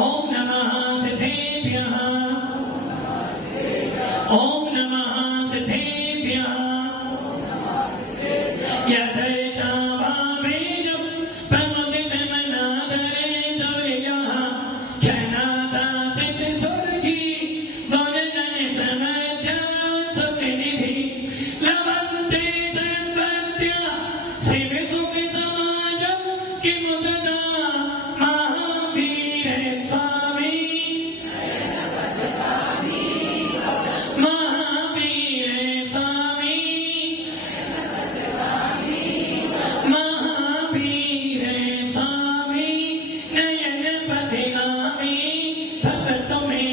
ओम नमः सिद्धेभ्यः ओम नमः सिद्धेभ्यः यथैता भावेन प्रमुदितमनादरे दुर्यः क्षणादा सिद्धसुर्गी गुणगण समर्थ सुखनिधि लभन्ते सर्वत्या शिवसुखसमाजं किमुददा महावीर स्वामी महावीर स्वामी महावीर स्वामी नयन पथिगामी भक्त में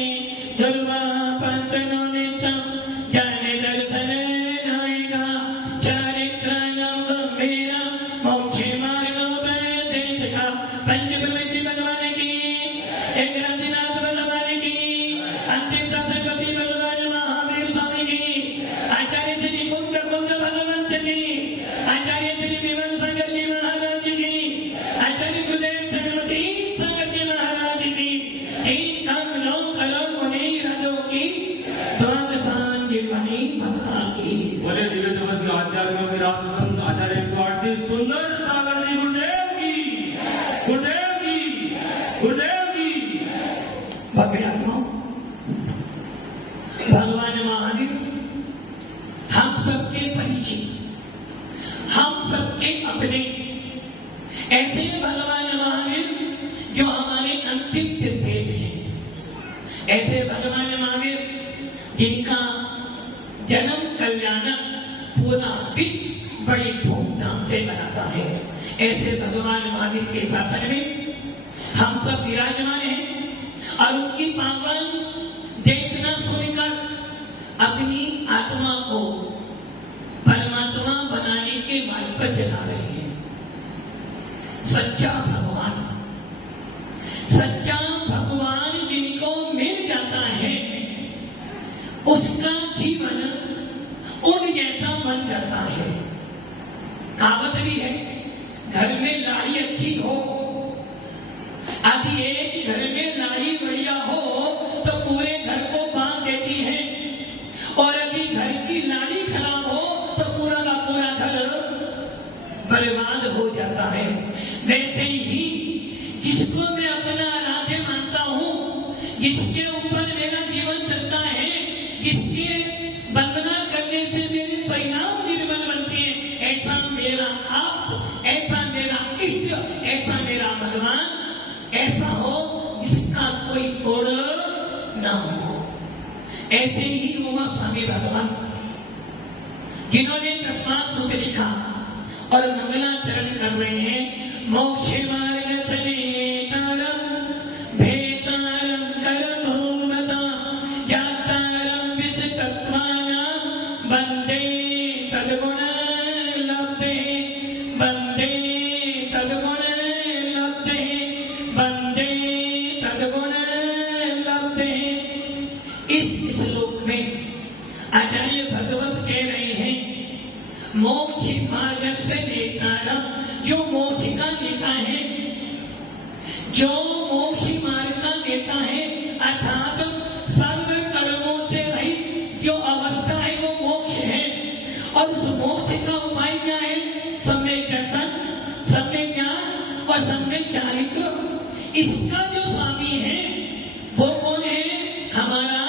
दुर्वापतनो नित्यं जन दर्शन नायिका चारित्राणां गंभीरा मोक्षे मार्गोपदेशका पंचप्रवृत्ति भगवान की एक रतिनाथ भगवान की अंतिम तथागति भगवान महावीर स्वामी की आचार्य श्री कुंद भगवंत की आचार्य श्री विमल सागर जी महाराज की आचार्य गुरुदेव सरस्वती सागर जी महाराज की की द्वादशांगिनी माता की बोले दिव्य तपस्वी आध्यात्म में राष्ट्रसंत आचार्य 108 से सुंदर सागर जी गुरुदेव की गुरुदेव की गुरुदेव की। भव्य आत्माओं, भगवान महावीर हम सबके परिचित, हम सबके अपने ऐसे भगवान महावीर जो हमारे अंतिम निर्देश हैं, ऐसे भगवान महावीर जिनका जन्म कल्याण पूरा विश्व बड़ी धूमधाम से मनाता है, ऐसे भगवान महावीर के शासन में हम सब विराजमान हैं और उनकी पावन देखना सुनकर अपनी आत्मा को परमात्मा बनाने के मार्ग पर चला रहे हैं। सच्चा भगवान जिनको मिल जाता है उसका जीवन उन जैसा बन जाता है। कहावत भी है, घर में लाड़ी अच्छी हो, यदि एक घर में लाड़ी बढ़िया हो तो पूरे घर को बांध देती है, और यदि घर की लाड़ी खराब हो तो पूरा का पूरा घर बर्बाद हो जाता है। वैसे ही जिसको मैं अपना आराध्य मानता हूँ, जिसके ऊपर मेरा जीवन चलता है, जिसकी वंदना करने से मेरे परिणाम निर्मल बनते हैं, ऐसा मेरा आप, ऐसा मेरा इष्ट, ऐसा मेरा भगवान ऐसा हो जिसका कोई तोड़ न हो। ऐसे ही उमा स्वामी भगवान जिन्होंने तत्वास सूत्र लिखा और मंगलाचरण कर रहे हैं। मोक्ष मार्ग चले तारम भेतारम करभूमता जातारम विष तत्वानां वंदे तद्गुण लब्धे वंदे तद्गुण लब्धे वंदे तद्गुण लब्धे। इस श्लोक में आचार्य भगवत कह रहे हैं मोक्ष मार्ग से नेतारम, जो मोक्ष का नेता है, जो मोक्ष मार्ग का नेता है, अर्थात सर्व कर्मों से रहित जो अवस्था है वो मोक्ष है। और उस मोक्ष का उपाय क्या है? सम्यक दर्शन, सम्यक ज्ञान और सम्यक चारित्र। इसका जो स्वामी है वो कौन है? हमारा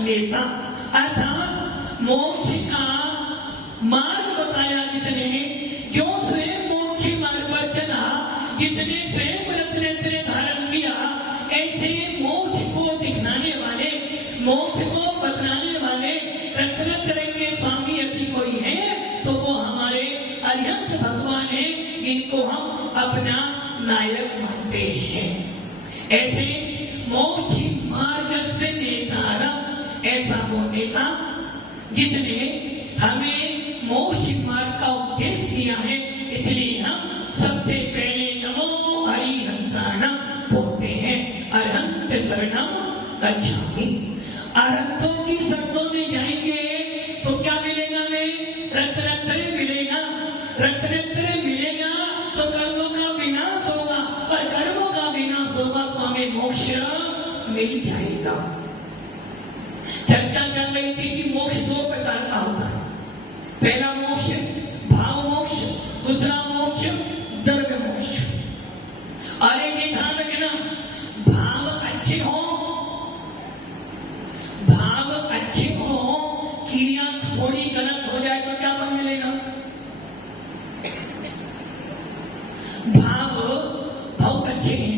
नेता, अर्थात मोक्ष का मार्ग बताया जिसने, जो स्वयं मोक्ष मार्ग पर चला, जिसने स्वयं रत्न धारण किया, ऐसे मोक्ष को दिखलाने वाले, मोक्ष को बतलाने वाले रत्न के स्वामी यदि कोई है तो वो हमारे अरिहंत भगवान है, जिनको हम अपना नायक मानते हैं। ऐसे मोक्ष मार्ग से नेतारा, ऐसा वो नेता जिसने हमें मोक्ष मार्ग का उपदेश दिया है। इसलिए हम सबसे पहले नमो अरिहंताणं बोलते हैं, अरिहंत शरणं गच्छामि। अरहंतों की शरणों में जाएंगे तो क्या मिलेगा? हमें रत्न मिलेगा, रत्न मिलेगा तो कर्मों का विनाश होगा, और कर्मों का विनाश होगा तो हमें मिल जाएगा। चर्चा चल रही थी कि मोक्ष दो प्रकार का होता है। पहला मोक्ष भाव मोक्ष, दूसरा मोक्ष द्रव्य मोक्ष। और एक ध्यान रखना, भाव अच्छे हो, क्रिया थोड़ी गलत हो जाए तो क्या फल मिलेगा? भाव बहुत अच्छे हैं,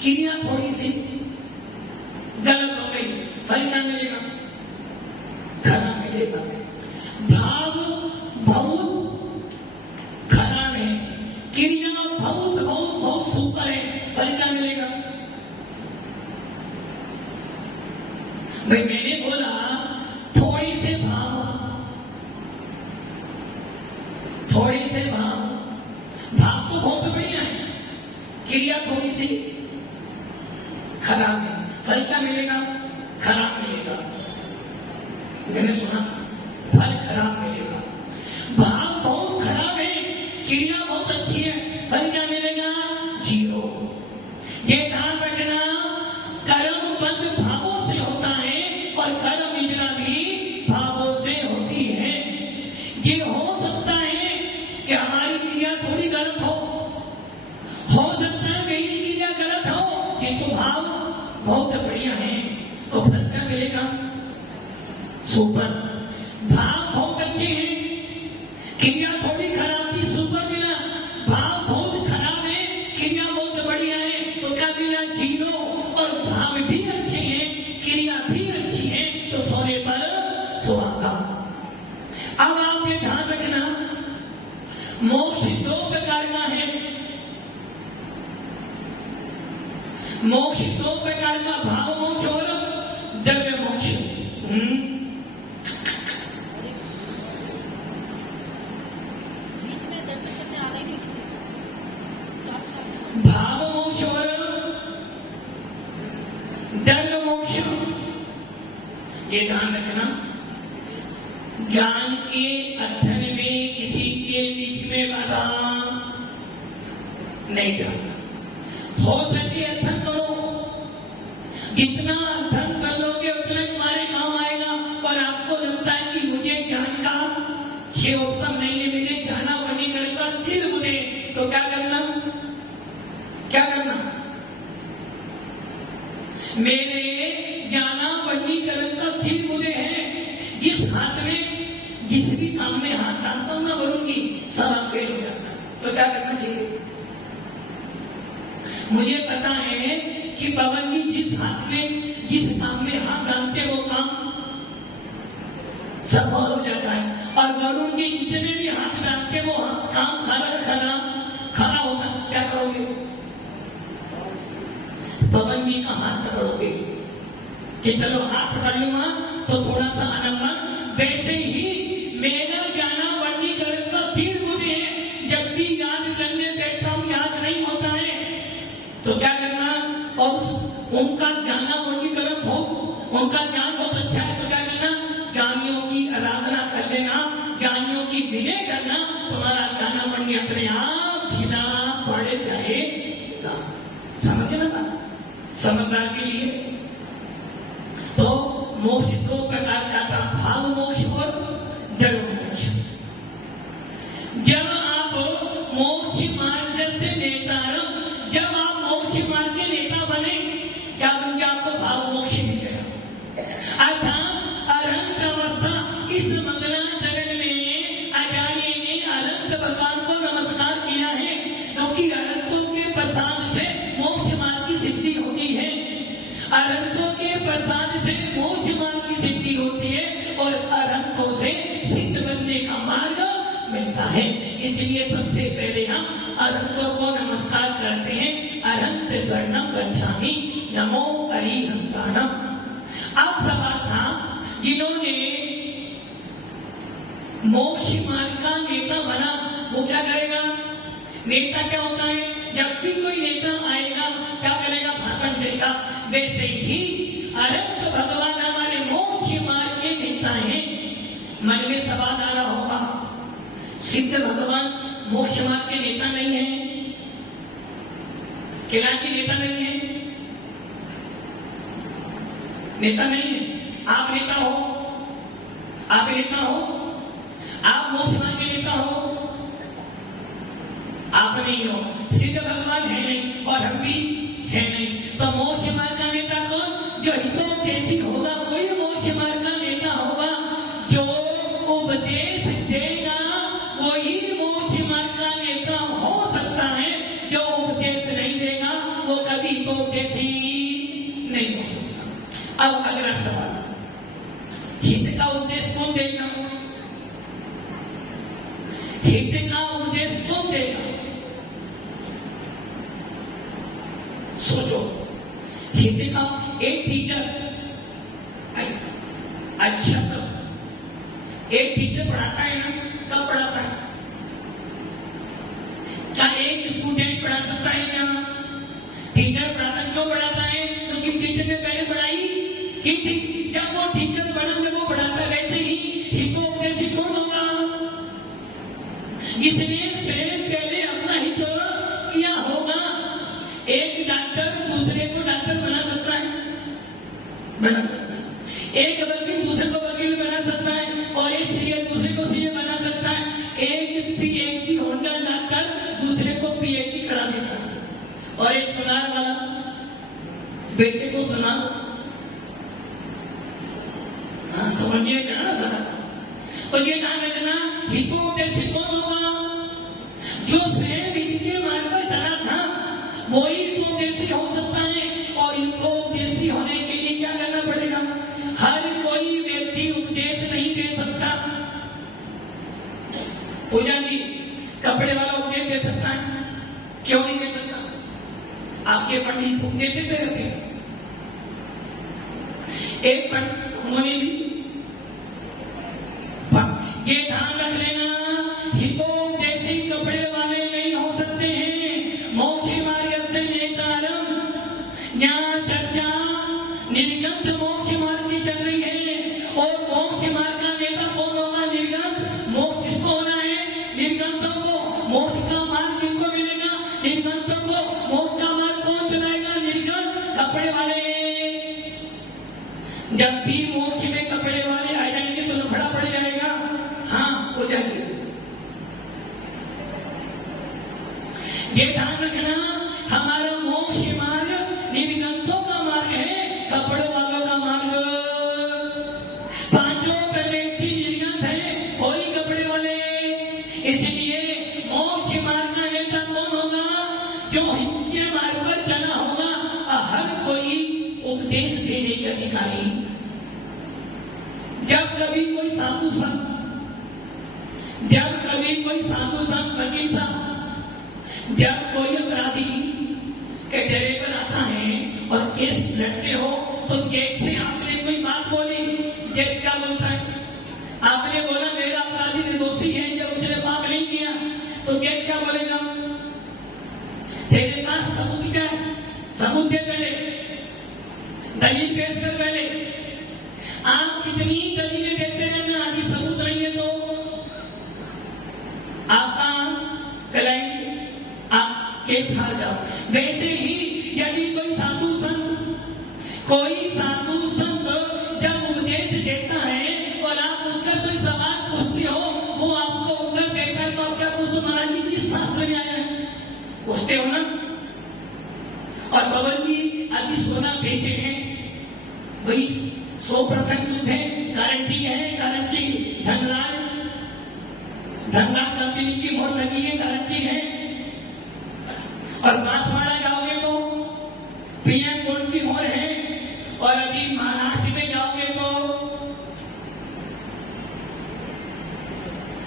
क्रिया थोड़ी सी गलत हो गई, फल क्या मिलेगा? खराब मिलेगा। भाव बहुत खराब है, क्रिया बहुत बहुत बहुत सुपर है, फल क्या मिलेगा? भाई मैंने बोला थोड़ी से भाव तो बहुत बढ़िया है, क्रिया थोड़ी सी खराब है, फल क्या मिलेगा? खराब मिलेगा। मैंने सुना फल खराब मिलेगा। भाव बहुत खराब है, क्रिया बहुत अच्छी है, फल क्या मिलेगा? जीरो। ये ध्यान रखना, कर्म बंद भावों से होता है और कर्म इंद्रियां भी भावों से होती है। ये हो सकता है कि हमारी क्रिया थोड़ी गलत हो सकता है मेरी क्रिया गलत हो, किंतु भाव बहुत बढ़िया है, तो फल क्या मिलेगा? सुपर। भाव बहुत अच्छे हैं, क्रिया थोड़ी खराब थी, सुपर मिला। भाव बहुत खराब है, क्रिया बहुत बढ़िया है, तो क्या मिला? जीरो। और भाव भी अच्छे हैं, क्रिया भी अच्छी है, तो सोने पर सुहागा। अब आपने ध्यान रखना, मोक्ष दो प्रकार का है। मोक्ष दो प्रकार का, भाव मोक्ष और द्रव्य मोक्ष। भाव मोक्ष और द्रव्य मोक्ष, ये ध्यान रखना, ज्ञान के अध्ययन में किसी के बीच में बाधा नहीं डालना। हो सके अध्ययन करो, जितना अध्ययन कर लोगे उतना तुम्हारे काम आएगा। पर आपको लगता है कि मुझे ज्ञान का ये अवसर नहीं है, मुझे जाना बनी करता फिर मुझे, तो क्या करना? मेरे ज्ञाना बनी करन का फिर मुझे है, जिस हाथ में जिस भी काम में हाथ डालता हूं ना वरुणगी सब फेल हो जाता है। तो क्या करना चाहिए? मुझे पता है कि पवन जी जिस हाथ में जिस काम में हाथ डालते वो काम सफल हो जाता है, और वरुण जी जितने भी हाथ डालते वो काम खड़ा होता। क्या करोगे? पवन जी का हाथ पकड़ोगे कि चलो हाथ पकड़ लूंगा तो थोड़ा सा आनंद। वैसे ही मेरा जाना वर्णी का फिर मुझे जब भी याद करने बैठता हूं याद नहीं होता है, तो क्या करना? और उनका जाना वर्गीकरण हो, उनका ज्ञान बहुत अच्छा है, तो क्या करना? ज्ञानियों की आराधना कर लेना, ज्ञानियों की विनय करना, तुम्हारा जाना वर्णी अपने आप ढीला पड़ जाएगा। समझे ना बात? समझदार के लिए तो मोक्ष दो प्रकार का था, भाव मोक्ष और द्रव्य मोक्ष। जब आप मोक्ष मार्ग से नेता, जब आप मोक्ष मार्ग के नेता बने, क्या बन गया? आपको भाव मोक्ष मिल गया। अर्थात अरहंत अवस्था। इस मंगला चरण में आचार्य ने अनंत भगवान को नमस्कार किया है, क्योंकि अनंतों के प्रसाद से मोक्ष मार्ग की सिद्धि होती है। अनंतों के प्रसाद से मोक्ष मार्ग की सिद्धि होती है और अनंतों से सिद्ध बनने का मार्ग मिलता है। इसलिए सबसे पहले हम अनंतों को नमस्कार करते हैं। अनंत शरणम गच्छामि, नमो अरिहंतानम। अब सवाल था, जिन्होंने मोक्ष मार्ग का नेता बना वो क्या करेगा? नेता क्या होता है? जब भी कोई नेता आएगा क्या करेगा? भाषण देगा। वैसे ही अनंत भगवान हमारे मोक्ष मार्ग के नेता हैं। मन में सवाल आ रहा होगा, सिद्ध भगवान मोक्ष मार्ग के नेता नहीं है, कैलाश के नेता नहीं है? नेता नहीं है। आप नेता हो, आप नेता हो, आप मोक्ष मार्ग के नेता हो, आप नहीं हो। सिद्ध भगवान है नहीं और हम भी है नहीं। तो मोक्ष मार्ग का नेता कौन? जो हितोपदेशी होगा वही मोक्ष मार्ग का नेता होगा। जो उपदेश देगा वही मोक्ष मार्ग का नेता हो सकता है। जो उपदेश नहीं देगा वो कभी हितोपदेशी नहीं हो सकता। अब अगला सवाल, हित का उपदेश कौन देगा? हित का उपदेश कौन देगा? सोचो, हित का एक टीचर, अच्छा तो एक टीचर पढ़ाता है ना, कब पढ़ाता है? क्या एक स्टूडेंट पढ़ा सकता है? यहाँ टीचर पढ़ाता है। क्यों पढ़ाता है? क्योंकि टीचर ने पहले पढ़ाई की थी। जब वो टीचर पढ़ा, जब वो पढ़ाता है, वैसे ही हितोपदेशी कौन होगा? जिसने स्वयं पहले अपना हित किया होगा। एक डॉक्टर दूसरे को डॉक्टर बना सकता है, बना सकता है। एक वकील दूसरे को वकील बना सकता है और एक सीए दूसरे को सीए बना सकता है। एक पीएचडी होल्डर डॉक्टर दूसरे को पीएचडी करा देता है। और एक सुनार वाला बेटे को सुना, हाँ समझिए क्या ना सर। तो ये ध्यान रखना, हितोपदेशी कौन होगा? जो स्वयं हित के मार्ग पर चला था वही हितोपदेशी हो सकता है। और हितोपदेशी होने के लिए क्या करना पड़ेगा? हर कोई व्यक्ति उपदेश नहीं दे सकता। पूजा जी, कपड़े वाला उपदेश दे सकता है? क्यों नहीं दे सकता? आपके पंडित उपदेश देते रहते हैं। एक उन्होंने भी ये ध्यान रख लेना, हितोपदेशी कपड़े वाले नहीं हो सकते हैं। मोक्ष मार्ग से नेतारम, यहाँ चर्चा निर्गत मोक्ष मार्ग की चल रही है। और मोक्ष मार्ग का नेता कौन होगा? निर्गत। मोक्ष किसको होना है? निर्गतों को। मोक्ष का मार्ग किनको मिलेगा? निर्गतों को। मोक्ष का मार्ग कौन चलाएगा? निर्गत, कपड़े वाले। जब भी मोक्ष में कपड़े वाले आ जाएंगे तो लफड़ा पड़ जाएगा। हाँ, हो जाएंगे। ये ध्यान रखना, हमारा मोक्ष मार्ग निर्गतों का मार्ग है, कपड़े वालों का मार्ग। पांचों व्यक्ति निर्गत है, कोई कपड़े वाले। इसलिए मोक्ष मार्ग का नेता कौन होगा? जो हित के मार्ग पर चला होगा। हर कोई उपदेश देने के अधिकारी। जब कभी कोई साधु संत, जब कभी कोई साधु संत, वकील साहब, जब कोई अपराधी के डेरे पर आता है और केस लड़ते हो तो जेल से आपने कोई बात बोली, जेल क्या बोलता है? आपने बोला मेरा अपराधी निर्दोषी है, जब उसने पाप नहीं किया, तो जेल क्या बोलेगा? तेरे पास सबूत क्या है? सबूत दे पहले, दलील पेश कर पहले। आप कितनी दलीलें देते हैं ना, आदि सबूत नहीं है तो आपका क्लाइंट, आप केस हार जाओ। वैसे ही यदि कोई साधु संत जब उपदेश देता है और आप उसका कोई सवाल पूछते हो, वो आपको उत्तर देता है, तो आप क्या पूछो? महाराज जी किस शास्त्र में आया है? पूछते हो ना। और बबन जी अभी सोना बेचे हैं, वही 100% शुद्ध है, गारंटी है, गारंटी। धनराज कंपनी की मोहर लगी है, गारंटी है। और बांसवाड़ा जाओगे तो पीएम कोर्ट की मोहर है। और अभी महाराष्ट्र में जाओगे तो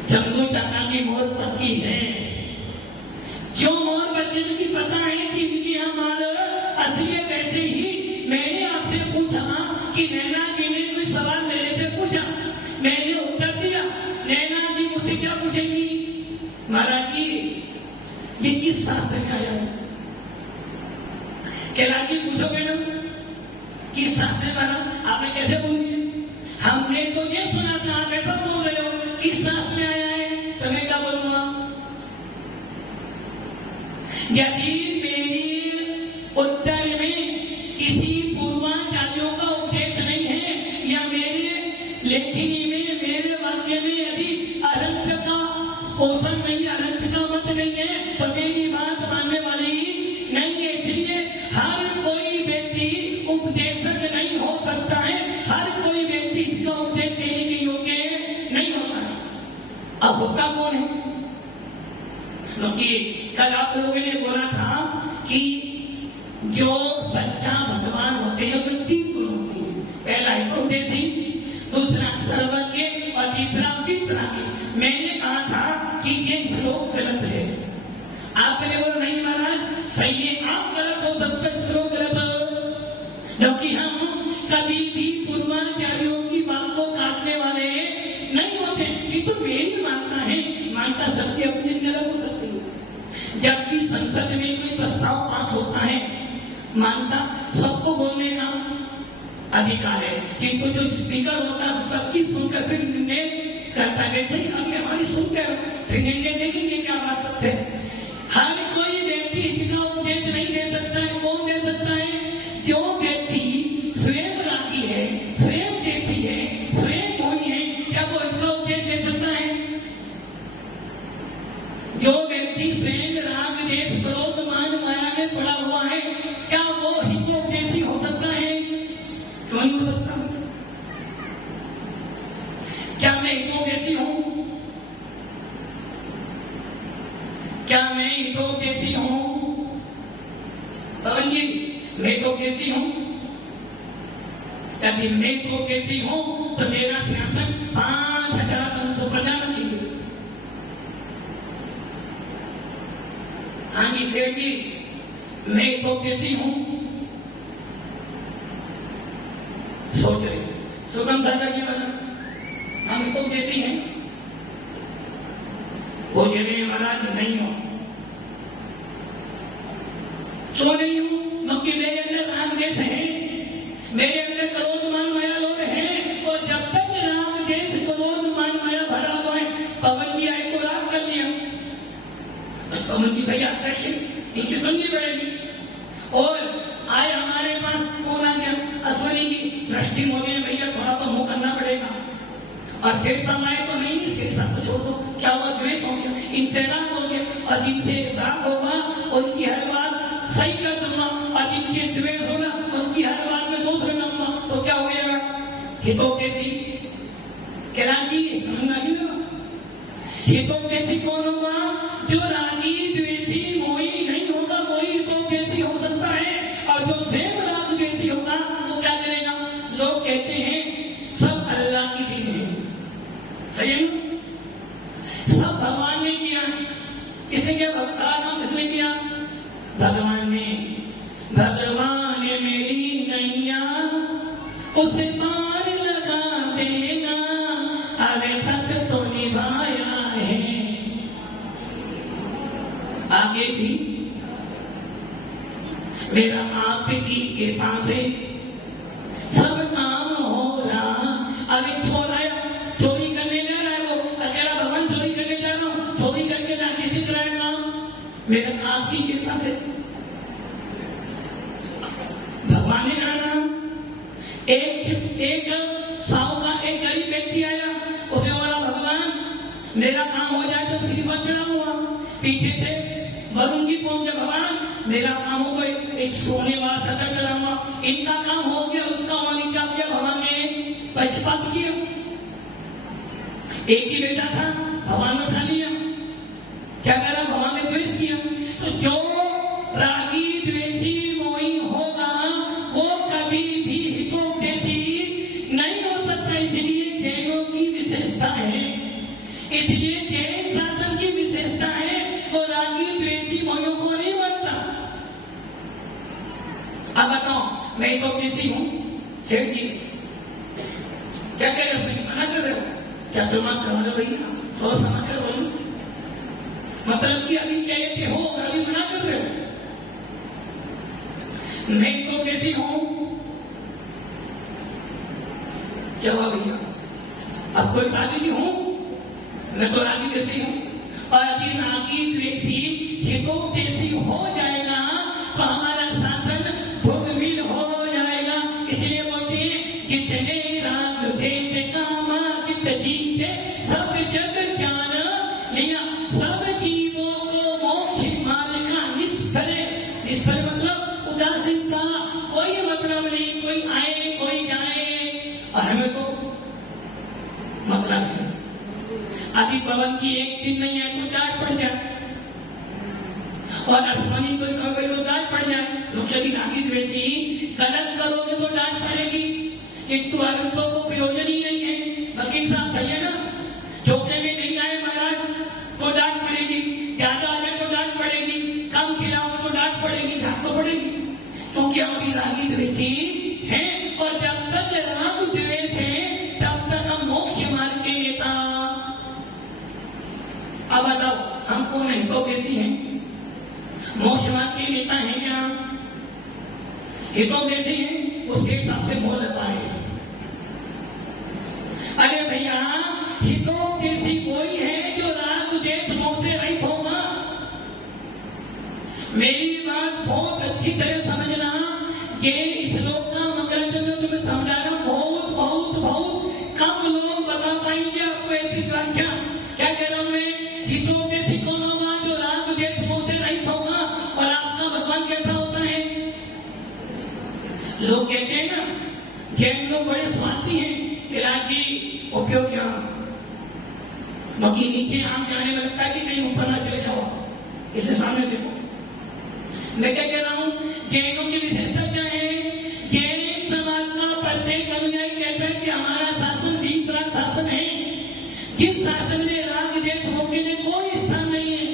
जम्मू चाचा की मोहर पक्की है। क्यों मोहर पक्की? क्योंकि पता है कि इनकी यहाँ माल असली है। वैसे ही मैंने आपसे पूछा कि नैना जी ने कोई सवाल मेरे से पूछा, मैंने उत्तर दिया। नैना जी मुझसे क्या पूछेंगी? महाराज जी ये किस शास्त्र में आया है? कैलाश जी पूछोगे ना किस शास्त्र में आया? आपने कैसे बोल दिया? हमने तो ये सुना था, आप ऐसा बोल रहे हो, किस शास्त्र में आया है? तो मैं क्या बोलूंगा? यदि मेरी उत्तर में किसी पूर्वाचार्यों का उपदेश लेखनी में मेरे वाक्य में यदि अनंत का पोषण नहीं, अनंत का मत नहीं है तो मेरी बात मानने वाली नहीं है। इसलिए हर कोई व्यक्ति उपदेशक नहीं हो सकता है, हर कोई व्यक्ति इसका उपदेश देने के योग्य नहीं होता है। अब होता कौन है? क्योंकि कल आप लोगों ने बोला था कि जो सच्चा भगवान होते हैं वो 3 गुण होते हैं। पहला है उपदेशी, दूसरा सर्वज्ञ और तीसरा वितरागी। मैंने कहा था कि ये श्लोक गलत है। आपने बोला नहीं महाराज सही है, आप गलत हो सकते, श्लोक गलत हो। क्योंकि हम कभी भी पूर्वाचार्यों की बात को काटने वाले नहीं होते कि तो मेरी मानना है, मानता सबकी अपनी अलग हो सकती है। जब भी संसद में कोई प्रस्ताव पास होता है, मानता सबको बोलने का अधिकार है, किंतु जो स्पीकर होता है सबकी सुनकर फिर निर्णय करता है। वैसे ही अभी हमारी सुनकर फिर निर्णय देंगे क्या बात सकते हैं। हर कोई व्यक्ति इसका उपदेश नहीं दे सकता है। कौन दे सकता है? जो व्यक्ति स्वयं रागी है, स्वयं देशी है, स्वयं मोही है, क्या वो इसका उपदेश दे सकता है? जो व्यक्ति स्वयं राग देश क्रोध मान माया में पड़ा हुआ है, क्या वो हितोपदेशी हो सकता है? क्यों नहीं हो सकता? क्या मैं हितोपदेशी हूं? क्या मैं हितोपदेशी हूं? पवन जी, मैं हितोपदेशी हूं? यदि मैं हितोपदेशी हूं तो मेरा शासन 5350 पर जाना चाहिए। हाँ जी सेठ जी, मैं हितोपदेशी हूं। सोच रहे सुगम सागर जी बना, हम हितोपदेशी हैं। वो जगह महाराज नहीं हो। क्यों नहीं हूं? क्योंकि मेरे अंदर राग देश है, मेरे अंदर क्रोध मान माया लोग हैं, और जब तक राग देश क्रोध मान माया भरा हुआ है, पवन जी आए को राग कर लिया। पवन जी भैया अध्यक्ष इनकी सुननी पड़ेगी। और आए हमारे पास कौन आ गया? अश्वनी जी, दृष्टि मोदी ने भैया थोड़ा तो मुंह करना पड़ेगा। और शेर साहब आए तो नहीं, शेर साहब को छोड़ दो, क्या हुआ? द्वेष हो गया, इनसे राग हो गया, और इनसे राग होगा और उनकी हर बात सही कर दूंगा, और इनके द्वेष होगा उनकी हर बात में दोष लगाऊंगा, तो क्या हो जाएगा? हितोपदेशी कहलाएगी। समझ में लगा? हितोपदेशी कौन होगा? जो रागी द्वेषी मोही नहीं होगा, कोई हितोपदेशी हो सकता है। और जो स्वयं राग द्वेषी होगा वो क्या करेगा? लोग कहते हैं सब अल्लाह की देन है, सही है ना? सब भगवान ने किया। किसने किया? भगवान किसने किया? भगवान ने। भगवान मेरी नैया उसे पार लगा देना, अरे तक तो निभाया है। आगे भी मेरा आपकी कृपा से सब काम हो रहा। अभी छोराया चोरी करने जा रहा है, वो अकेला भगवान चोरी करने जा रहा हूं, चोरी करके जाके दिख रहा है काम मेरा आपकी कृपा से भगवान ने जाना। एक साहूकार, एक गरीब व्यक्ति आया, उसने बोला भगवान मेरा काम हो जाए तो श्रीफल चढ़ाऊंगा। पीछे से वरुण जी पहुंचे, भगवान मेरा काम हो गए, एक सोने वाला सटर चढ़ाऊंगा। इनका काम हो गया, उसका मालिक क्या किया? भगवान ने पक्षपात किया। एक ही बेटा था, भगवान ने उठा लिया। क्या करा? भगवान ने द्वेष किया। तो जो रागी द्वेषी मोही होगा वो कभी भी हितोपदेशी नहीं हो सकता। इसलिए जैनों की विशेषता है, इसलिए जैन शासन की विशेषता है, वो रागी द्वेषी मोहियों को नहीं बनता। अब बताओ, मैं हितोपदेशी हूं, सेठ जी क्या कह रहे हो? मना कर रहे हो? क्या जमा करा रहे भैया? सोच समझ कर बोलो। मतलब कि अभी कहते हो और अभी मना कर रहे हो। मैं हितोपदेशी हूं, क्या हुआ भैया? अब कोई राजी नहीं हूं, मैं तो रागी द्वेषी हूं। और यदि रागी द्वेषी हितोपदेशी हो जाएगा तो हमारा शासन भोगमील हो जाएगा। इसलिए बोलते हैं जिसने राग देश काम आदि पवन की एक दिन नहीं है तो डांट पड़ जाए, और अश्वनी कोई खबर तो डांट पड़ जाए। लोग यदि रागी द्वेषी गलत करोगे तो डांट पड़ेगी, किंतु अरंतों को प्रयोजन ही नहीं है। वकील साहब सही है ना, चौके में नहीं आए महाराज तो डांट पड़ेगी, ज्यादा आ जाए तो डांट पड़ेगी, कम खिलाओ तो डांट पड़ेगी, डांट तो पड़ेगी, क्योंकि हम भी रागी द्वेषी हैं। और जब तक राग द्वेष है तब तक हम मोक्ष मार्ग के नेता। अब बताओ हम कौन है, तो कैसी हैं? मोक्ष मार्ग के नेता हैं क्या? हितोपदेशी हैं, उसके हिसाब से बोल लेता है। अरे भैया हितोपदेशी वही है जो राग द्वेष मोह से रहित होगा। मेरी बात बहुत अच्छी तरह समझना, ये श्लोक का मंगलाचरण तुम्हें समझाना बहुत बहुत बहुत कम लोग बता पाएंगे आपको ऐसी व्याख्या। क्या कह रहा हूं मैं? हितोपदेशी कौन होगा? जो राग द्वेष मोह से रहित होगा। और आपका भगवान कैसा होता है? लोग कहते हैं ना, जैन लोग बड़े स्वार्थी हैं, कि उपयोग क्या, बाकी नीचे आम जाने में लगता है कि कहीं ऊपर ना चले जाओ, इसलिए सामने देखो। मैं क्या कह रहा हूं, जैनों की विशेषता क्या है? जैन समाज का प्रत्येक अनुयायी कहता है कि हमारा शासन तीसरा शासन है, जिस शासन में राग द्वेष मोह के लिए कोई स्थान नहीं है।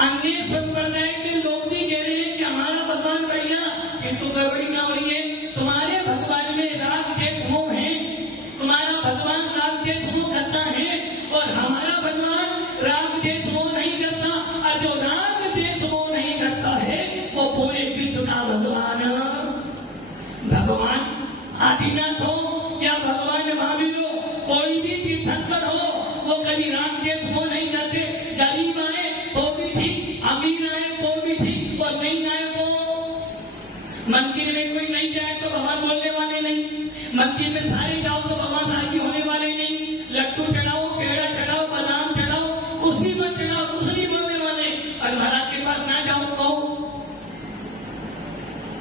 अन्य संप्रदाय के लोग भी कह रहे हैं कि हमारा भगवान बढ़िया, किंतु गड़बड़ी ना हो रही है। तुम्हारे भगवान में राग द्वेष मोह है, तुम्हारा भगवान राग द्वेष मोह करता है, और हमारा भगवान राग द्वेष मोह नहीं करता। और जो राग द्वेष मोह नहीं करता है वो पूरे विश्व का भगवान आदिनाथ हो या भगवान महावीर हो, कोई भी तीर्थंकर हो, वो कभी राग द्वेष मोह नहीं करते। गरीब आए तो भी ठीक, अमीर आए तो भी ठीक, और नहीं आए तो मंदिर में कोई नहीं जाए तो भगवान बोलने वाले नहीं, मंदिर में सारे जाओ तो भगवान राजी होने वाले नहीं। लड्डू चढ़ाओ, पेड़ा चढ़ाओ, बादाम चढ़ाओ, कुछ भी मत चढ़ाओ, कुछ नहीं बोलने वाले। और महाराज के पास ना जाओ तो,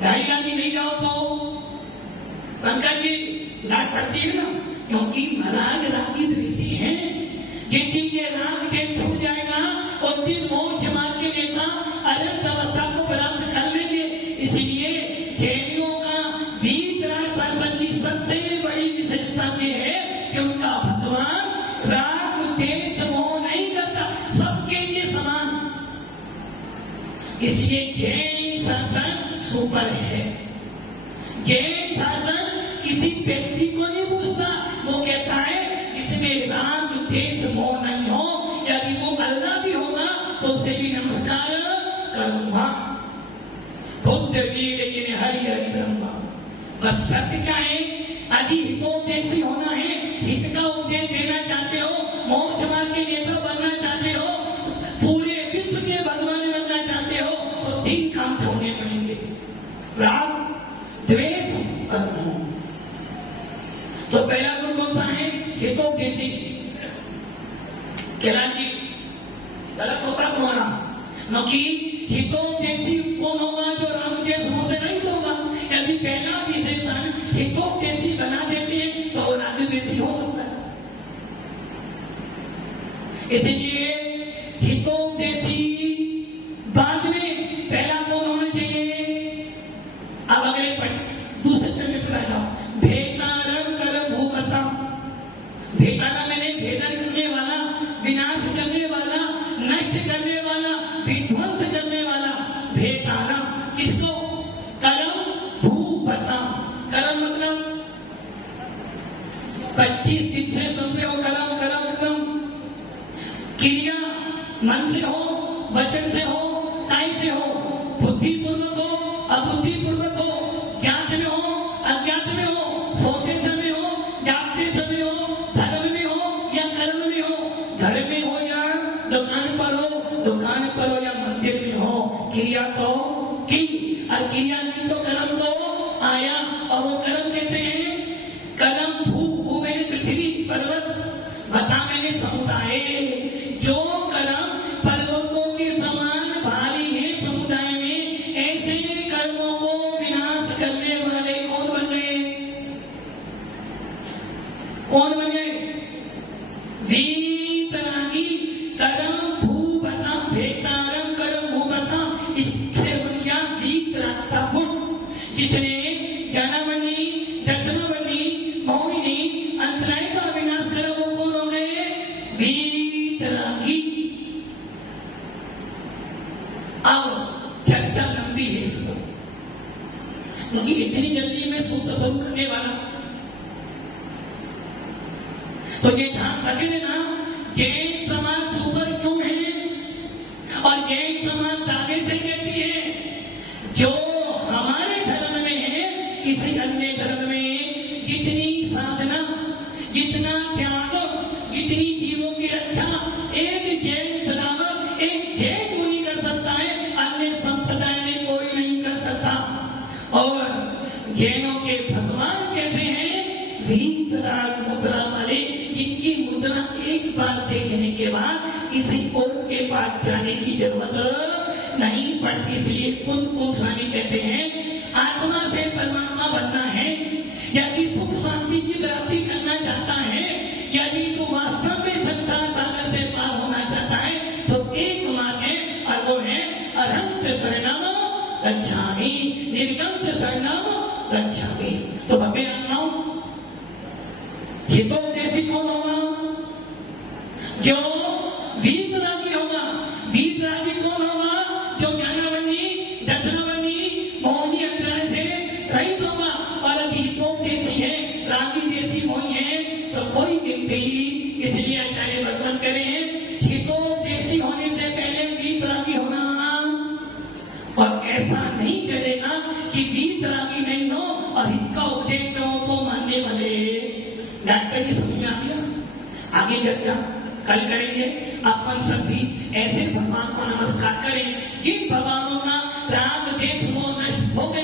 ढाई लानी नहीं जाओ तो पंकज जी डांट पड़ती है ना, क्योंकि महाराज रागी द्वेषी हैं। जिस दिन ये राग द्वेष छूट जाएगा उस दिन मोक्ष मार्ग के नेता अनंत अवस्था को प्राप्त कर लेंगे। इसलिए जैनियों का वीतराग दर्शन की सबसे बड़ी विशेषता ये है कि उनका भगवान राग द्वेष मोह नहीं करता, सबके लिए समान। इसलिए जैन शासन सुपर है। जैन शासन किसी व्यक्ति को नहीं पूछता, वो कहता है इसमें राग द्वेष मोह नहीं हो, यदि वो अल्लाह भी होगा तो उसे भी नमस्कार करूंगा। बुद्ध वीर ये हरि हरि ब्रह्मा। बस सत्य क्या है? यदि हितोपदेशी होना है, हित का उपदेश देना चाहते हो, मोक्ष मार्ग के नेता बनना चाहते हो, पूरे विश्व के भगवान बनना चाहते हो, तो 3 काम छोड़ने पड़ेंगे, राग द्वेष और मोह। तो पहला गुण कौन सा है? हितोपदेशी। कैलाश जी गलत होगा तुम्हारा, क्योंकि हितोपदेशी कौन होगा? जो राग द्वेष मोह से रहित होगा। यदि पहला विशेषण हितोपदेशी बना देते हैं तो राग द्वेषी हो सकता है। इसलिए हितोपदेशी बाद में पहला कौन होना चाहिए? अब अगले दूसरे चरण पर आ जाओ। भेदारम कर भूपता। भेदारा मैंने भेदन करने वाला, विनाश करने वाला, नष्ट करने वाला, विध्वंस करने वाला। भेदारा किसको? करम भूपता। करम मतलब 25 दिन से सुनते हो करम करम करम। क्रिया मन से हो, वचन से हो, काय से हो, बुद्धिपूर्वक हो, अबुद्धिपूर्वक हो, ज्ञात में हो, अज्ञात में हो, सोते समय हो, जागते समय हो, धर्म में हो या कर्म में हो, घर में हो या दुकान पर हो या मंदिर में हो, क्रिया तो की और क्रिया की तो कर्म तो आया। और वो कर्म कैसे हैं? कर्म भूमि पृथ्वी पर्वत बता मैंने समुदाय। जो कर्म पर्वतों के समान जितने ज्ञानावनी, दर्शनावनी, मौनी, अंतराय का विनाश करो वो कौन हो गए? वीतरागी। अब चर्चा लंबी है इसको, क्योंकि इतनी जल्दी में सूत्र शुरू करने वाला, तो ये ध्यान रखे ना, जैन समाज सुपर क्यों है और जैन समाज दावे से कहती है जो हमारे धर्म में है किसी अन्य धर्म में जितनी साधना, जितना त्याग, जितनी जीवों की रक्षा एक जैन सदावक, एक जैन मुनि कर सकता है, अन्य संप्रदाय में कोई नहीं कर सकता। और जैनों के भगवान कहते हैं वीतराग मुद्रा वाले, इनकी मुद्रा एक बार देखने के बाद किसी और के पास जाने की जरूरत नहीं पड़ती। इसलिए खुद को स्वामी कहते हैं आत्मा से परमात्मा बनना है, यदि सुख शांति की प्राप्ति करना चाहता है, यदि तो वास्तव में संसार सागर से पार होना चाहता है तो एक मार्ग है और वो है अरहंत शरणम गच्छामि, निर्गम शरणम गच्छामि। तो भव्य आत्माओं, हितोपदेशी कौन होगा? जो वीतरागी होगा। वीतरागी कौन होगा? जो ज्ञानावनी, दर्शनावनी, मौनी, अंतराय से रहित होगा। और यदि हितोपदेशी है, रागी देशी मोही है तो कोई व्यक्ति, इसलिए आचार्य भगवान कह रहे हैं हितोपदेशी होने से पहले वीतरागी होना। और ऐसा नहीं चलेगा कि वीतरागी नहीं हो और हित का उपदेश करो तो मानने वाले। डॉक्टर की समझ में आ गया? आगे चर्चा कल करेंगे। अपन सब भी ऐसे भगवान को नमस्कार करें जिन भगवानों का राग देश मोह नष्ट हो गया।